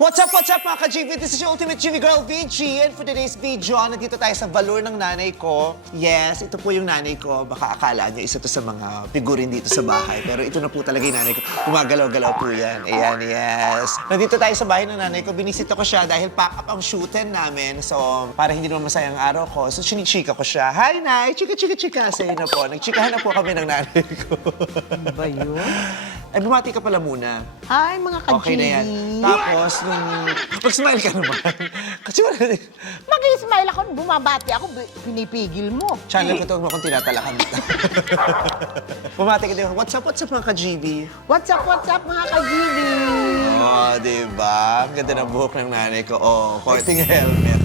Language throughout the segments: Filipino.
What's up mga ka-GV? This is your ultimate GV girl, VG. And for today's video, nandito tayo sa valor ng nanay ko. Yes, ito po yung nanay ko. Baka akala niyo isa to sa mga figurin dito sa bahay. Pero ito na po talaga yung nanay ko. Gumagalaw-galaw po yan. Ayan, yes. Nandito tayo sa bahay ng nanay ko. Binisita ko siya dahil pack-up ang shootin namin. So, para hindi naman masayang araw ko. So, chinichika ko siya. Hi, Nay! Chika-chika-chika! Sa'yo na po. Nagchikahan na po kami ng nanay ko. Ano ba yun? Ay, bumati ka pala muna. Hi, mga ka-GV. Okay na yan. Tapos, nung... Mag-smile ka naman. Kasi wala... Mag-smile ako, bumabati ako, pinipigil mo. Channel ko ito, huwag akong tinatalakan. Bumati ka din. What's up mga ka-GB? What's up, mga ka-GV? Oh, diba? Ang ganda ng buhok ng nanay ko. Oh, korting helmet.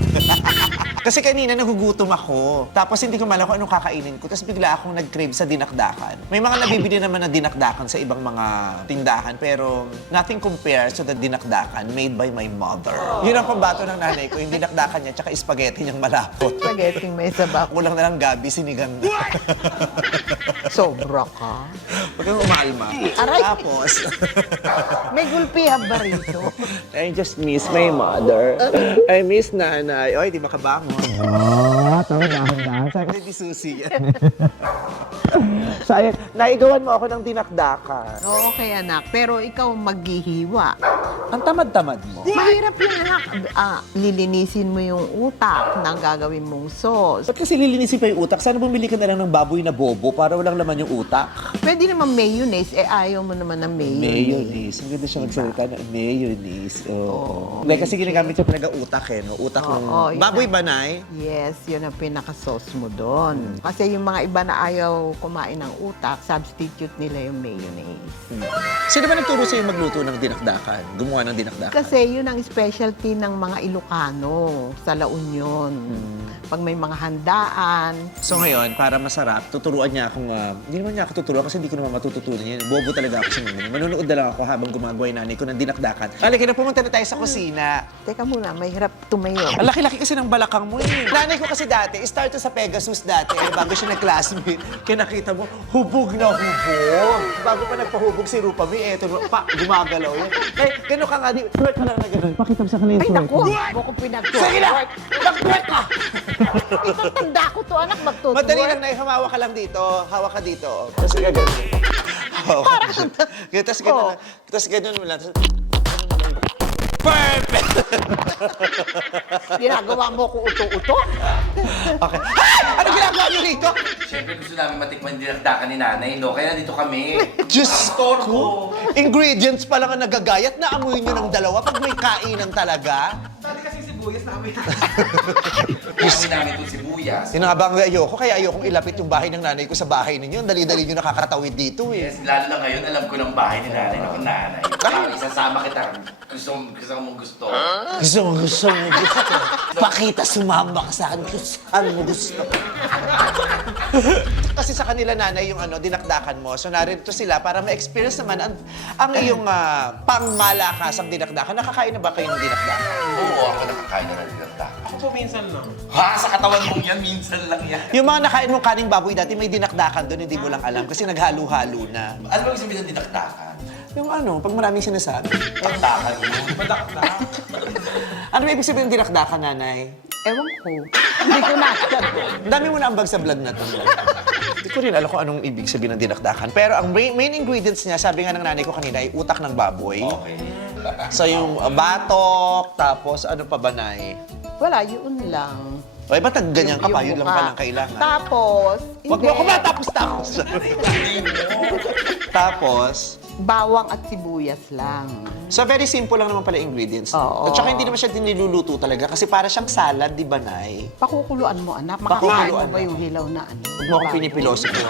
Kasi kanina nagugutom ako. Tapos hindi ko malaman kung anong kakainin ko. Tapos bigla akong nag-crave sa dinakdakan. May mga nabibili naman na dinakdakan sa ibang mga tindahan. Pero nothing compares to the dinakdakan made by my mother. Yun ang pambato ng nanay ko. Yung dinakdakan niya, tsaka spaghetti niyang malapot. Spaghetti may sabaw. Kulang na lang gabi, sinigang na. Sobra ka. Huwag kang umalma. Aray! Tapos, May gulpihan ba rito? I just miss my mother. I miss nanay. Oy, di makabangon. Tama dahan-dahan. Hindi susi yan. Sayang, naigawan mo ako ng dinakdakan. Oo, okay, anak. Pero ikaw maghihiwa. Ang tamad-tamad mo. Mahirap yun, anak. Lilinisin mo yung utak na gagawin mong sauce. Ba't kasi lilinisin pa yung utak? Sana bumili ka na lang ng baboy na bobo para walang laman yung utak. Pwede naman mayonnaise. Ayaw mo naman ng mayonnaise. Mayonnaise. Ang ganda siya magsalita na mayonnaise. Oo. Hindi, kasi ginagamit siya talaga utak eh. No? Utak ng... Oo, yun Baboy na. ba, Nay? Yes, yun ang pinaka-sauce mo doon. Kasi yung mga iba na ayaw kumain ng utak, substitute nila yung mayonnaise. Sino ba nagturo sa'yo magluto ng dinakdakan? Gumawa ng dinakdakan? Kasi yun ang specialty ng mga Ilocano sa La Union. Pag may mga handaan, So ngayon, para masarap, tuturuan niya akong... hindi naman niya ako tuturuan kasi hindi ko naman matututunan yan. Bobo talaga ako sa mga. Manunood na lang ako habang gumagawa yung nanay ko ng dinakdakan. Halika na, pumunta na tayo sa kusina. teka muna, may hirap tumayo. Ang laki-laki kasi ng balakang mo eh. Nanay ko kasi dati, start to sa Pegasus dati, bago siya nag-classmate. Kaya nakita mo, hubog na hubog. Bago pa nagpahubog si Rupa May, eto, gumagalaw yan. Ay, gano'n ka nga, twerk ka lang na gano'n. Pakita mo sa kanila Ay, yung naku! Mo ko pinag-twerk. Sige na! Mag-twerk ka! Ito, tanda ko to, anak, magtutwerk. Madali lang na, hawak ka lang dito. Hawak ka dito. Tapos gano'n. Tapos gano'n. Tapos gano'n mo lang. Perfect! Ginagawa mo ko uto-uto? Okay. Ah! Ano ginagawa niyo rito? Siyempre gusto namin matikman yung dinakdakan ni nanay, no? Kaya nandito kami. Diyos ko! Ingredients pa lang ang nagagayat na amoy nyo ng dalawa pag may kainan talaga. Kami namin itong sibuyas. Yun nga ba ang ayoko? Kaya ayokong ilapit yung bahay ng nanay ko sa bahay ninyo. Ang dali-dali nyo nakakatawid dito eh. Yes, lalo na ngayon, alam ko ng bahay ni nanay. Naku, nanay. Parang isasama kita. Gusto mong gusto. Gusto mo, gusto. Pakita, sumama ka sa akin kung saan mo gusto. Kasi sa kanila, nanay, yung dinakdakan mo. So narito sila para ma-experience naman ang iyong pangmalakasang dinakdakan. Nakakain na ba kayo ng dinakdakan? Oo, ako nakakain na ng dinakdakan. Ako po minsan lang. Ha? Sa katawan mong yan, minsan lang yan. Yung mga nakain mong kaning baboy dati, may dinakdakan doon, hindi mo lang alam kasi naghalo-halo na. Ano ba yung sabihin ng dinakdakan? Yung pag maraming sinasabi. Dinakdakan mo. Ano ba ibig sabihin ng dinakdakan, nanay? Ewan ko. Hindi ko nasabi. Ang dami mo na ambag sa vlog na to. Hindi ko rin alam kung anong ibig sabihin ng dinakdakan. Pero ang main ingredients niya, sabi nga ng nanay ko kanina, ay utak ng baboy. Okay. So yung batok, tapos ano pa ba, nay? Wala, yun lang. Ay, ba't ganyan ka pa? Yun lang mukha. palang kailangan. Tapos, Wag mo ako matapos-tapos. Tapos, bawang at sibuyas lang. so very simple lang naman pala ingredients. Oo. At saka hindi naman siya niluluto talaga kasi para siyang salad, di ba, nay? Pakukuluan mo, anak. Makakain mo Pakukuluan ba mo. yung hilaw na ano? Huwag mo akong pinipiloso ko.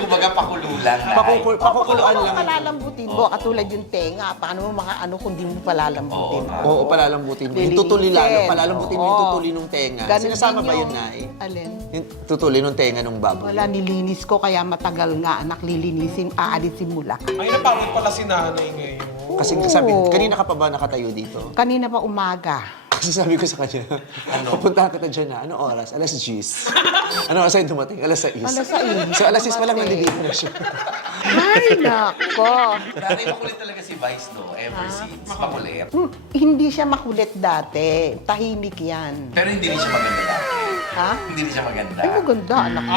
Kumbaga pakululan, nay. Pakukuluan lang. Palalambutin mo, katulad yung tenga. Paano mo kung di mo palalambutin? Oo, palalambutin mo. Yung Lilinisin. tutuli lalo. Palalambutin mo yung Oo. tutuli ng tenga. Ganun Sinasama din ba yun, yung- nay? Alin? Yung tutuli ng tenga ng baboy. Wala, nilinis ko kaya matagal nga, anak. Lilinisin, aalisin mo lang. Ay, napagod pala si nanay ngayon. Kasi Oo. sabi, kanina ka pa ba nakatayo dito? Kanina pa umaga. Kasi sabi ko sa kanya, pupunta kita dyan na, anong oras? Alas 10. Anong oras ay dumating? Alas 6. Alas 6. So alas 6 pa lang nandito na siya. Ay, nako. Dati makulit talaga si Vice, no? Ever since. Makulit. Hindi siya makulit dati. Tahimik yan. Pero hindi rin siya maganda dati. Ha? Hindi rin siya maganda. Ay, maganda, anak ko.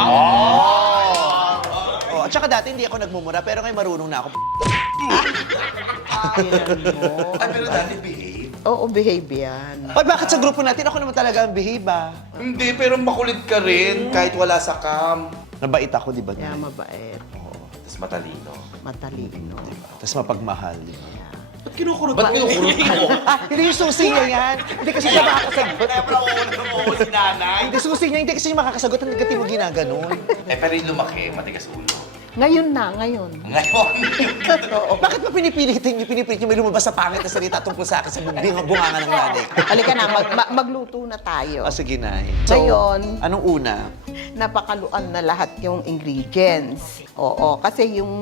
Oh, at saka dati hindi ako nagmumura, pero ngayon marunong na ako. Kailan mo? Ay, pero dati behave. Oo, behave yan. Ay, bakit sa grupo natin ako naman talaga ang behave ah? Hindi, pero makulit ka rin kahit wala sa cam. Nabait ako, di ba? Kaya mabait, Tapos matalino. matalino. Tapos mapagmahal, di ba? Ba't kinukurot mo? Hindi yung susi niya yan. Hindi kasi siya makakasagot. Kaya pala umuulo si nanay. Hindi susi niya, hindi kasi siya makakasagot. Ang negatibo ginaganon. Pero yung lumaki, matigas ulo. Ngayon na, ngayon. Ngayon. Bakit ba pinipilit niyo may lumabas sa pangit na salita tungkol sa akin sa bunganga ng nanay? Halika na, magluto na tayo. Ah, sige, Nay. Ngayon- anong una? Napakaluan na lahat yung ingredients. Oo, kasi yung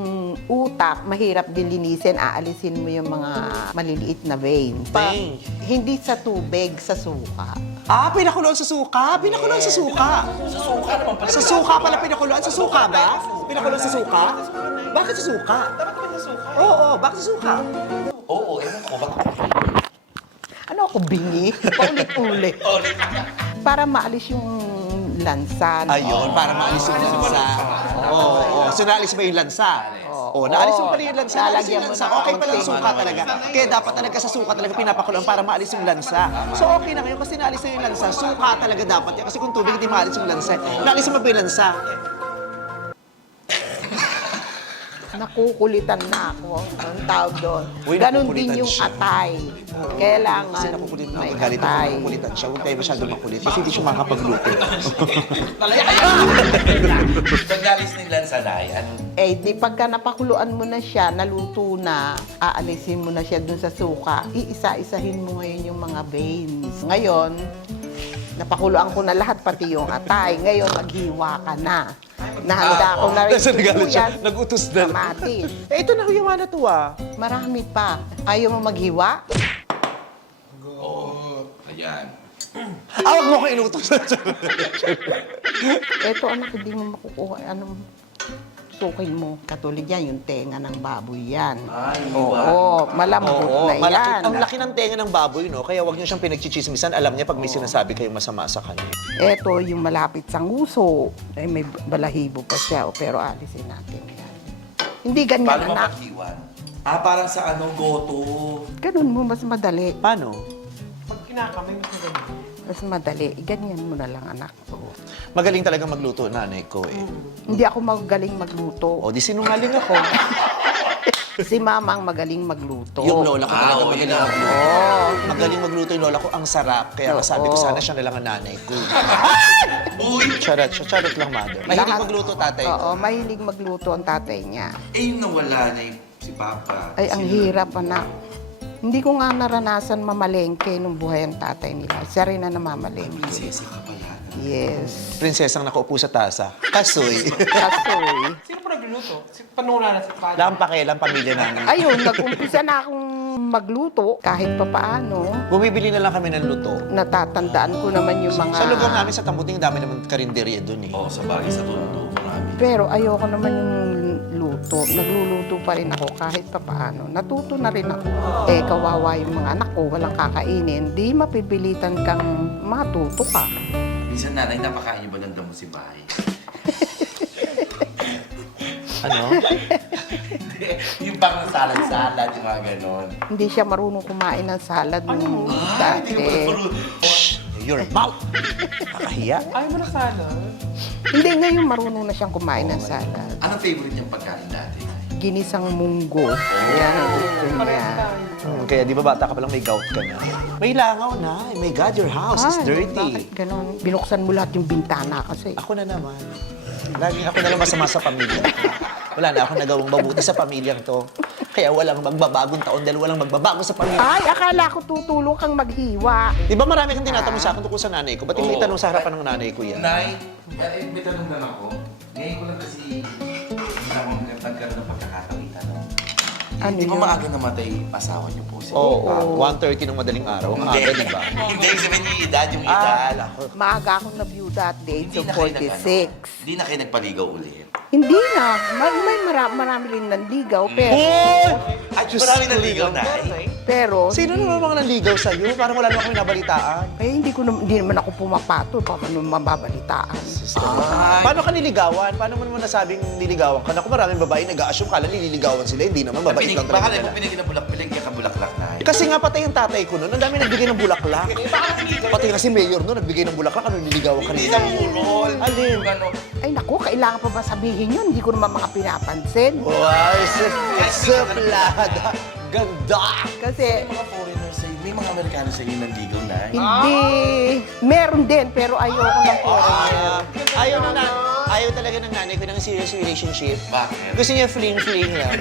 utak, mahirap din linisin. Aalisin mo yung mga maliliit na veins. Veins. Hindi sa tubig, sa suka. Ah, pinakuloan sa suka? Pinakuloan sa suka? Sa suka naman pala. Sa suka pala pinakuloan? Sa suka ba? Pinakuloan sa suka? Bakit sa suka? Oo, bakit sa suka? Oo, ewan ko. Bakit? Ano ako, bingi? Paulit-ulit. Para maalis yung lansa. no? Ayun, para maalis yung lansa. Oo, so naalis ba yung lansa? Oo, naalis mo pala yung lansa. Naalis yung Lalagyan mo lansa. ng Okay pala yung konting suka talaga. Kaya dapat talaga sa suka talaga pinapakuloan para maalis yung lansa. So okay na ngayon kasi naalis na yung lansa. Suka talaga dapat yan. Kasi kung tubig hindi maalis yung lansa. Naalis mo ba yung lansa? Nakukulitan na ako. Ang tawag doon. Uy, Ganon nakukulitan din yung siya. atay. Kailangan Kasi nakukulit na may ako. Galit ako atay. nakukulitan siya. Huwag kayo masyadong makulit. Kasi hindi siya makakapagluto. Pag nalis nila sa nanay, ano? Eh, di pagka napakuluan mo na siya, naluto na, aalisin mo na siya dun sa suka, iisa-isahin mo ngayon yung mga veins. Ngayon, napakuluan ko na lahat, pati yung atay. Ngayon, maghiwa ka na. Nahanda ko na rin Nasa nagalit siya. sibuyas, Nag-utos na. kamatis. Eh, ito na huyawa na to ah. Marami pa. Ayaw mo maghiwa? Oo. Ayan. Awag mo ko inutos. Eto, anak, hindi mo makukuha. Anong sukin mo? Katulad yan, yung tenga ng baboy yan. Ay, Oo, malambot na yan. Ang laki ng tenga ng baboy, no? Kaya wag niyo siyang pinagchichismisan. Alam niya pag may sinasabi kayong masama sa kanya. Eto, yung malapit sa nguso. Eh, may balahibo pa siya. Pero alisin natin yan. Hindi ganyan, Paano anak. mapag-iwan? Ah, parang sa ano, goto. Ganun mo, mas madali. Paano? Mas madali. Ganyan mo na lang, anak. Magaling talaga magluto nanay ko eh. Hindi ako magaling magluto. O di sinungaling ako. Si mama ang magaling magluto. Yung lola ko talaga oo, magaling yun lang. magluto. Magaling magluto yung lola ko. Ang sarap. Kaya sabi ko sana siya na lang ang nanay ko. Uy! Charot lang, mother. Mahilig Lahat- magluto, tatay. Oo, mahilig magluto ang tatay niya. Eh, yung nawala na yung si Papa. Ay, ang hirap, anak. Hindi ko nga naranasan mamalengke nung buhay ang tatay nila. Siya rin na namamalengke. Prinsesa ka pala. Yes. Prinsesang nakaupo sa tasa. Kasoy. Kasoy. Sino pa nagluluto? Si Panula na si Padre. Lang pakialam pamilya namin. Ayun, nag-umpisa na akong magluto kahit papaano. Bumibili na lang kami ng luto. Natatandaan ko naman yung mga... Sa lugar namin sa Tambuting, dami naman karinderya dun eh. Oo, sa bagay sa tundo. Marami. Pero ayoko naman yung luto. Nagluluto pa rin ako kahit papaano. Natuto na rin ako. Eh, kawawa yung mga anak ko, walang kakainin. Di mapipilitan kang matuto ka. Minsan nanay, napakain niyo ba ng damo si Bahay? Ano? Yung pang salad-salad, yung mga ganon. Hindi siya marunong kumain ng salad nung dati. Your mouth! Kakahiya. Ayaw mo na sana. Hindi, ngayon marunong na siyang kumain ng salad. Anong favorite niyang pagkain dati? Ginisang munggo. Yan ang gusto niya. Kaya di ba bata ka palang may gout ka na? May langaw na. My God, your house is Ay, dirty. bakit ganon? Binuksan mo lahat yung bintana kasi. Ako na naman. Laging ako na lang masama sa pamilya. Wala na ako nagawang mabuti sa pamilyang to. Kaya walang magbabagong taon dahil walang magbabago sa pamilya. Ay, akala ko tutulong kang maghiwa. Di ba marami kang tinatanong sa akin tungkol sa nanay ko? Ba't hindi Oo. tanong sa harapan ng nanay ko yan? Nay, may tanong lang ako. Ngayon ko lang kasi hindi ako nagkaroon ng pagkakataon. Ano Di ba yun? maaga namatay asawa niyo po? Oo, 1:30 ng madaling araw. Ang aga, di ba? Hindi, sabihin niyo yung edad, yung edad. Maaga akong nabiyuda at the age Hindi of na kayo 46. Hindi na kayo nagpaligaw ulit. Hindi na. Marami rin nanligaw. Pero, Ay, marami naligaw na eh. pero Sino naman mga nanligaw sa'yo? Parang wala naman kami nabalitaan. hindi naman ako pumapato. Paano mababalitaan? Ay, Paano ka niligawan? Paano mo naman nasabing niligawan ka? Naku, maraming babae nag-a-assume kala nililigawan sila. Hindi naman, mabait lang baka talaga mo nila. pinag ka bulaklak na eh. Kasi nga patay yung tatay ko noon. Ang dami nagbigay ng bulaklak. Patay na si Mayor noon, nagbigay ng bulaklak. Ano niligawan ka Hindi nila? na burol. Alin? Yung ano, Ay naku, kailangan pa ba sabihin yun? Hindi ko naman mga pinapansin. Wow, suplada. Ganda. Kasi mga foreigners sa'yo, may mga Amerikano sa'yo nanligaw na eh. hindi, meron din, pero ayoko ng foreigner. Ayaw talaga ng nanay ko ng serious relationship. Bakit? Gusto niya fling-fling lang.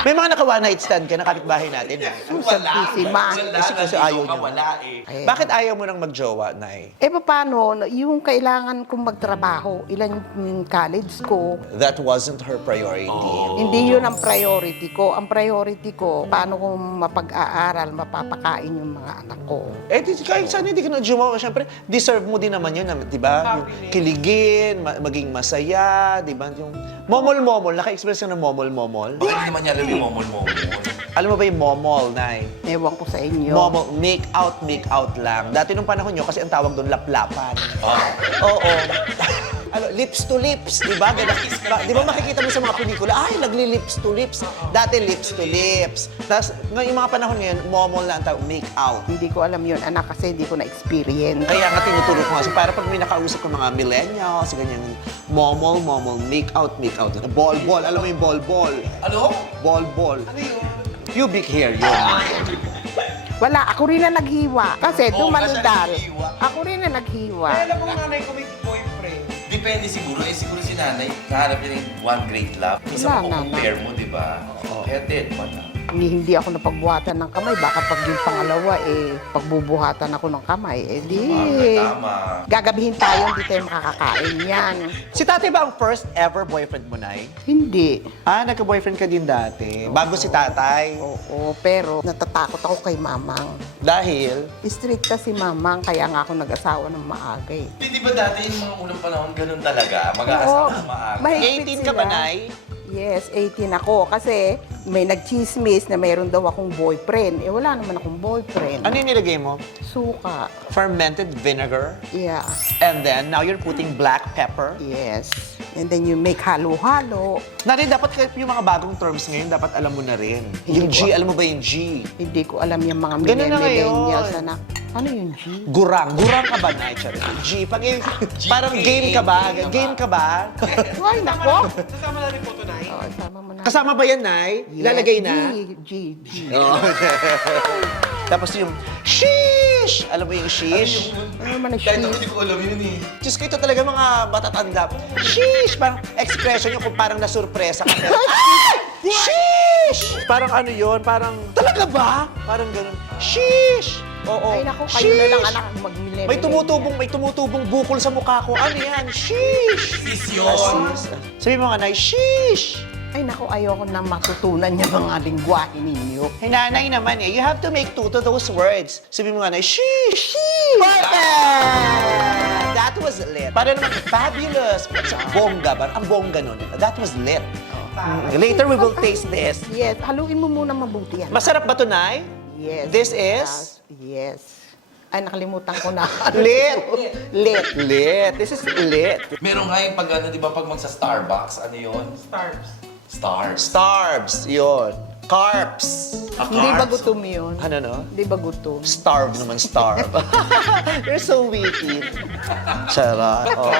May mga naka one night stand ka na kapitbahay natin. Santisima. Kasi ayaw niya. Wala eh. Eh, Bakit ayaw mo nang magjowa, Nay? paano, yung kailangan kong magtrabaho, ilan yung college ko, That wasn't her priority. hindi yun ang priority ko. Ang priority ko, paano kong mapag-aaral, mapapakain yung mga anak ko. Eh, kahit sana hindi ka nagjowa, syempre, deserve mo din naman yun, di ba? Yung kiligin, maging masaya, di ba? Yung momol-momol, naka-express ka ng momol-momol. Bakit naman niya alam yung momol-momol? Alam mo ba yung momol, Nay? Ewan ko sa inyo. Momol, make out lang. Dati nung panahon nyo, kasi ang tawag doon, laplapan. Ah. Oo. Ano, lips to lips, di ba? Di ba makikita mo sa mga pelikula, ay, nagli-lips to lips. Dati lips to lips. Tapos, yung mga panahon ngayon, momol na ang tawag, make out. Hindi ko alam yun, anak, kasi hindi ko na-experience. Kaya nga tinuturo ko nga. So, para pag may nakausap ng mga millennials, ganyan, momol, make out. Ball, alam mo yung ball. Ano? Ball. Ano yun? Pubic hair yun. Wala, ako rin na naghiwa. Kasi Oo, dumaludal. kasi naghiwa. Ako rin na naghiwa. Kaya alam mo nanay ko may boyfriend. Depende siguro. Siguro si nanay, nahanap niya yung one great love. Minsan Wala, mo compare mo, di ba? Kaya dead pa na. Hindi ako napagbuhatan ng kamay. Baka pag yung pangalawa, pagbubuhatan ako ng kamay, Tama. gagabihin tayo, hindi tayo makakakain yan. Si tatay ba ang first ever boyfriend mo, Nay? Hindi. Nagka-boyfriend ka din dati. Bago si tatay. Oo, pero natatakot ako kay mamang. Dahil, Stricta si mamang, kaya nga ako nag-asawa ng maaga eh. Hindi ba dati yung mga unang panahon ganun talaga? Mag-aasawa na maaga. mahigpit 18 ka ba, sila. Nay? Yes, 18 ako. Kasi may nagchismis na mayroon daw akong boyfriend. Wala naman akong boyfriend. Ano yung nilagay mo? Suka. Fermented vinegar. Yeah. And then, now you're putting black pepper. Yes. And then you make halo-halo. Nari, dapat yung mga bagong terms ngayon, dapat alam mo na rin. Yung G, alam mo ba yung G? Hindi ko alam yung mga Ganun na millennials ngayon. na. Ano yung G? Gurang ka ba, Nay? Charot. G, pag parang game ka ba? Game ka ba? Ay, nako. Kasama na rin po ito, Nay. Oo, sama mo na. Kasama ba yan, Nay? Yes, Ilalagay na? G. Oo. Tapos yung, shish! Alam mo yung shish? Ano naman ang Kahit ako G? hindi ko alam yun eh. Diyos ko, ito talaga mga matatanda. Shish! Parang expression yung kung parang nasurpresa ka. Shish! Parang ano yun? Parang, talaga ba? Parang ganun. Shish! Oo. Ay, naku, kayo na lang Shish! anak mag-millennial. May tumutubong bukol sa mukha ko. Ano yan? Shish! Sis yun. Sabi mo nga, Nay, shish! Ay, naku, ayoko na matutunan yung mga lingwahe ninyo. Hinanay naman eh. You have to make two to those words. Sabi mo nga, Nay, sheesh! Perfect! That was lit. Para naman, fabulous. Bongga ba? Ang bongga nun. That was lit. Later, we will taste this. Yes, haluin mo muna mabuti yan. Masarap ba ito, Nay? Yes. This is? Yes. Ay, nakalimutan ko na. Lit. Lit. Lit. This is lit. Meron nga yung pag ano, di ba, pag magsa-Starbucks, ano yun? Stars. Stars. Starbs. Yun. Carbs. Hindi ba gutom yun? Ano no? Hindi ba gutom? Starve naman, starve. You're so witty. Charot. Oh.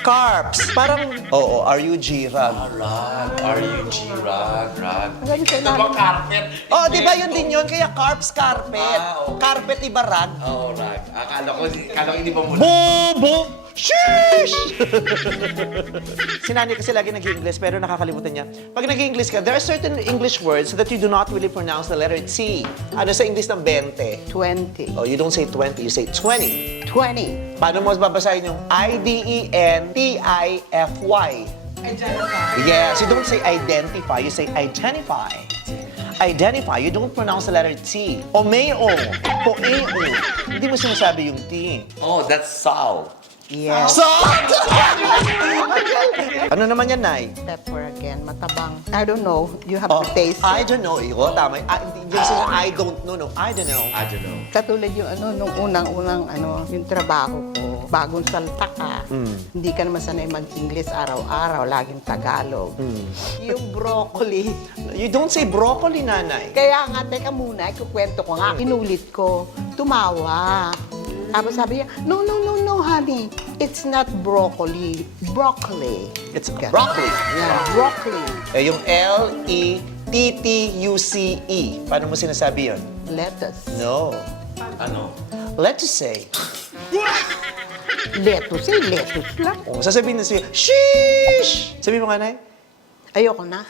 Carbs. Parang, oo, R-U-G, rag. Rag. R-U-G. Rag. Ang galing sa Ito ba ilalim. carpet? Oh, di ba yun din yun? Kaya carbs, carpet. Oo. Carpet, iba rag. Oo, rag. Akala ko hindi ba muna? Bobo! Sheesh! Sinani kasi lagi nag-English pero nakakalimutan niya. Pag nag-English ka, there are certain English words that you do not really pronounce the letter T. Ano sa English ng 20? 20. Oh, you don't say 20, you say 20. 20. Paano mo babasahin yung I-D-E-N-T-I-F-Y? Ay, dyan ka. Yes, you don't say identify, you say identify. identify, you don't pronounce the letter T. Omeo, poeo. Hindi mo sinasabi yung T. Oh, that's Sal. Yes. Salt! Ano naman yan, Nay? Pepper again, matabang. I don't know. You have Oh, to taste I it. don't know. Tama. Yung sinasabi, I don't know. No, I don't know. I don't know. Katulad yung nung unang-unang yung trabaho ko, bagong salta ka, hindi ka naman sanay mag-English araw-araw, laging Tagalog. Yung broccoli, You don't say broccoli, Nanay. kaya nga, teka muna, ikukwento ko nga, inulit ko, tumawa. Tapos sabi niya, no, honey, it's not broccoli, broccoli. It's Ganun. broccoli. Yeah, broccoli. Eh, yung Lettuce. Paano mo sinasabi yun? Lettuce. No. Ano? Let's say. Lettuce, lettuce lang. Oh, sasabihin na siya, sheesh! Sabi mo nga, Nay? Ayoko na.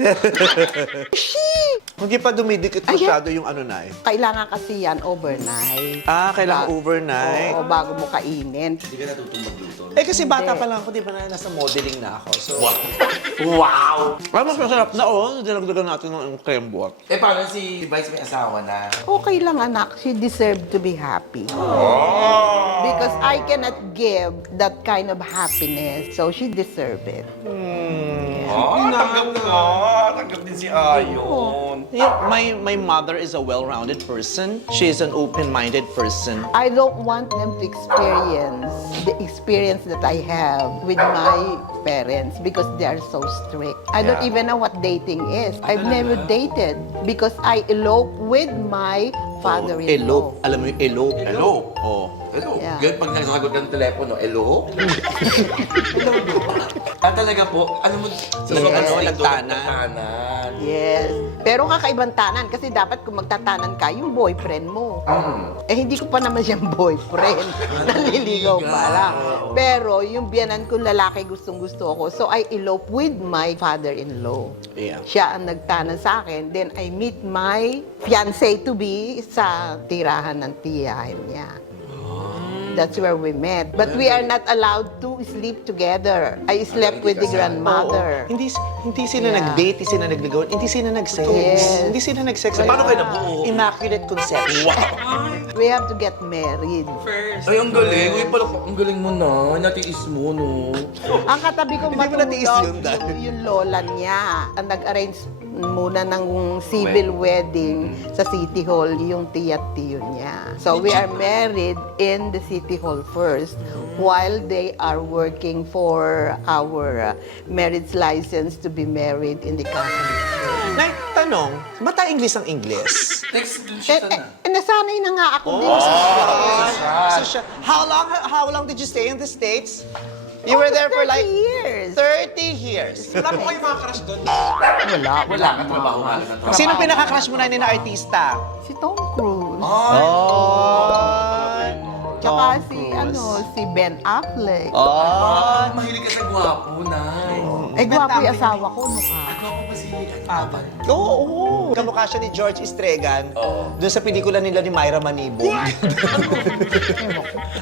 Hindi pa dumidikit masyado yung ano, Nay. Kailangan kasi yan overnight. Kailangan Ba- overnight. Oo, bago mo kainin. Hindi ka natutong magluto. Eh, kasi bata Hindi. pa lang ako, di ba na nasa modeling na ako. So, Wow! mas masarap na, dinagdagan natin ng creme buwak. Eh, paano si Vice may asawa na? Okay lang, anak. She deserved to be happy. Because I cannot give that kind of happiness. So she deserved it. Oh, tanggap na. Tanggap din si Ayon. Yeah, my mother is a well-rounded person. She is an open-minded person. I don't want them to experience the experience that I have with my parents because they are so strict. I don't Yeah. even know what dating is. I've never dated because I eloped with my father-in-law. Elope. Alam mo yung elope? Elope? Oh. Hello? Yeah. Ganun pag nagsasagot ka ng telepono, hello? Talaga po, ano mo? Sa nagtanan. Nagtanan. Yes. Pero kakaibang tanan kasi dapat kung magtatanan ka, yung boyfriend mo. Eh hindi ko pa naman siyang boyfriend. Naliligaw pa lang. Pero yung biyanan kong lalaki gustong-gusto ako. So I elope with my father-in-law. Yeah. Siya ang nagtanan sa akin. Then I meet my fiancé-to-be sa tirahan ng tiyahin niya. That's where we met. But we are not allowed to sleep together. I slept with the grandmother. Hindi sila Yeah. nag-date, hindi sila nagligaw, hindi sila nag-sex. Yes. Hindi sila nag-sex. Paano kayo nabuo? Immaculate conception. We have to get married. First. Ay, ang galing. Uy, pala, ang galing mo na. Natiis mo, no? Ang katabi kong Hindi mo natiis yun, Dad. yung lola niya. Ang nag-arrange muna ng civil wedding sa City Hall, yung tiya at tiyo niya. So we are married in the City Hall first while they are working for our marriage license to be married in the Catholic Church. Nay, tanong, mata English ang English? Text dun siya sana. Nasanay na nga ako din. How long did you stay in the States? You were there for 30 like years. 30 years. Wala po kayo mga crush doon. Wala ka trabaho nga lang na trabaho. Sino pinaka-crush mo na ni na artista? Si Tom Cruise. Oh. Tsaka Tom si, Cruise. si Ben Affleck. Oh. Mahilig ka sa gwapo, Nay. Eh, gwapo yung asawa ko, no ka? Gwapo ba si Aban? Oo. Kamukha siya ni George Estregan. Doon sa pelikula nila ni Myra Manibog.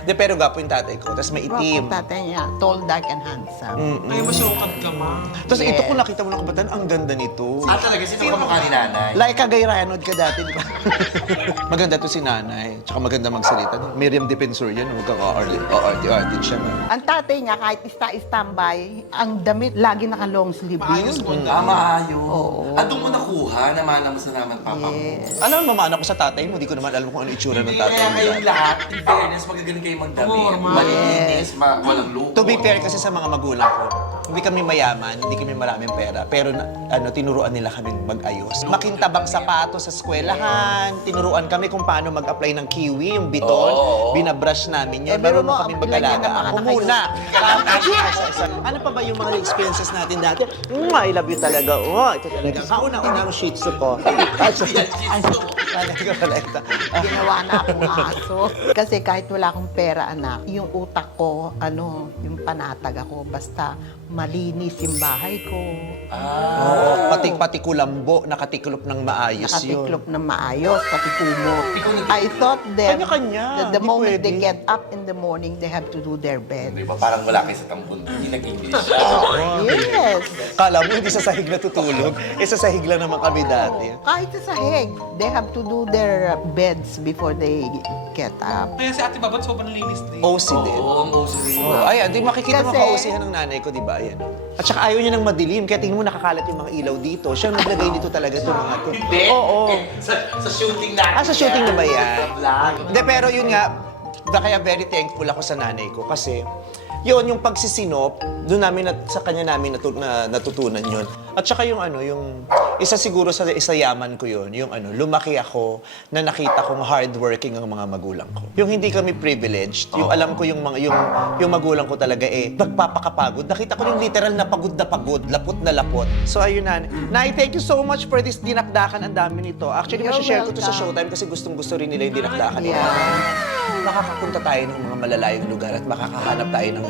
De, pero gapo yung tatay ko. Tapos may Gwapo itim. ang tatay niya. Tall, dark, and handsome. Ay, masyokad ka, ma. Tapos Yes. ito kung nakita mo ng kabataan, ang ganda nito. Talaga, sino ka mukha ni nanay? Like Kagay Raynaud ka dati, di ba? Maganda to si nanay. Tsaka maganda magsalita. Miriam Defensor yan. Huwag kang o-arty siya. No? Ang tatay niya, kahit istambay, ang damit, lagi naka-long sleeve Maayos yun. po. Maayo. Oo. Doon mo nakuha na manang sa naman papa mo. Yes. Alam mo, mamana ko sa tatay mo. Di ko naman alam kung ano itsura ng Hindi tatay kaya mo. kayong lahat, in fairness, magagaling kayo magdamit. Normal. Malinis, walang luko. To be fair kasi sa mga magulang ko, hindi kami mayaman, hindi kami maraming pera, pero tinuruan nila kami mag-ayos. Makintabang sapatos sa eskwelahan, tinuruan kami kung paano mag-apply ng kiwi, yung biton, Oo. binabrush namin yan. Eh, pero Marunong mo, kami ang ilan yan mag-alaga. ng mga Ako nakayo? muna. Ano pa ba yung mga experiences natin dati? I love you talaga. Ito talaga. Kauna-una ang shih tzu ko. Talaga pala ito. Ginawa na akong aso. Kasi kahit wala akong pera, anak, yung utak ko, yung panatag ako, basta malinis yung bahay ko. Pati kulambo, nakatiklop ng maayos yun. Nakatiklop na maayos, pati tumo. I thought them, Kanya-kanya, that the di moment they pwede. get up in the morning, they have to do their bed. Di ba? Parang wala kayo sa tambun. Hindi nag-English. Yes. Kala mo hindi sa sahig natutulog? Sa sahig lang naman kami dati. Kahit sa sahig, they have to do their beds before they get up. Kaya si Ate Babat sobrang linis din. OC din. Oo, ang uso rin. Oh, ayan, di makikita mo Kasi- kausihan ng nanay ko, di ba? Ayan. At saka ayaw niya ng madilim, kaya tingin mo nakakalat yung mga ilaw dito. Siya naglagay dito talaga itong mga to. Hindi. Oo. Sa shooting natin. Sa shooting na ba yan? Sa vlog. Hindi, pero yun nga, kaya very thankful ako sa nanay ko kasi yun, yung pagsisinop, doon namin, sa kanya namin natutunan yun. At saka yung yung isa siguro sa yaman ko yun, yung lumaki ako na nakita kong hardworking ang mga magulang ko. Yung hindi kami privileged, yung alam ko yung magulang ko talaga nagpapakapagod. Nakita ko yung literal na pagod, lapot na lapot. So ayun na. Nay, thank you so much for this dinakdakan. Ang dami nito. Actually, You're masishare ko to sa welcome. Showtime kasi gustong-gusto rin nila yung dinakdakan. Yeah. Makakapunta tayo ng mga malalayong lugar at makakahanap tayo ng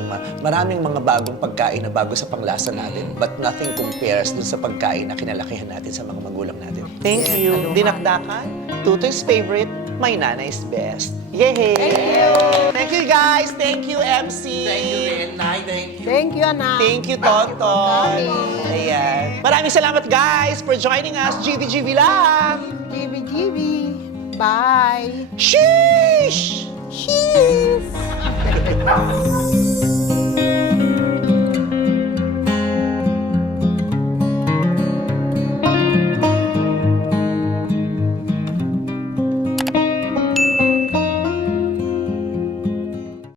maraming mga bagong pagkain na bago sa panglasa natin. But nothing compares dun sa pagkain na kinalakihan natin sa mga magulang natin. Thank Yes, you. ano Dinakdakan, Tutoy's favorite, my nanay's best. Yay! Thank you. Thank you, guys! Thank you, MC! Thank you, Ren. Nay, thank you. Thank you, anak. Thank you, Tonton! coming. Ayan. Maraming salamat, guys, for joining us. GVGV lang! GB. Bye. Sheesh! Cheese.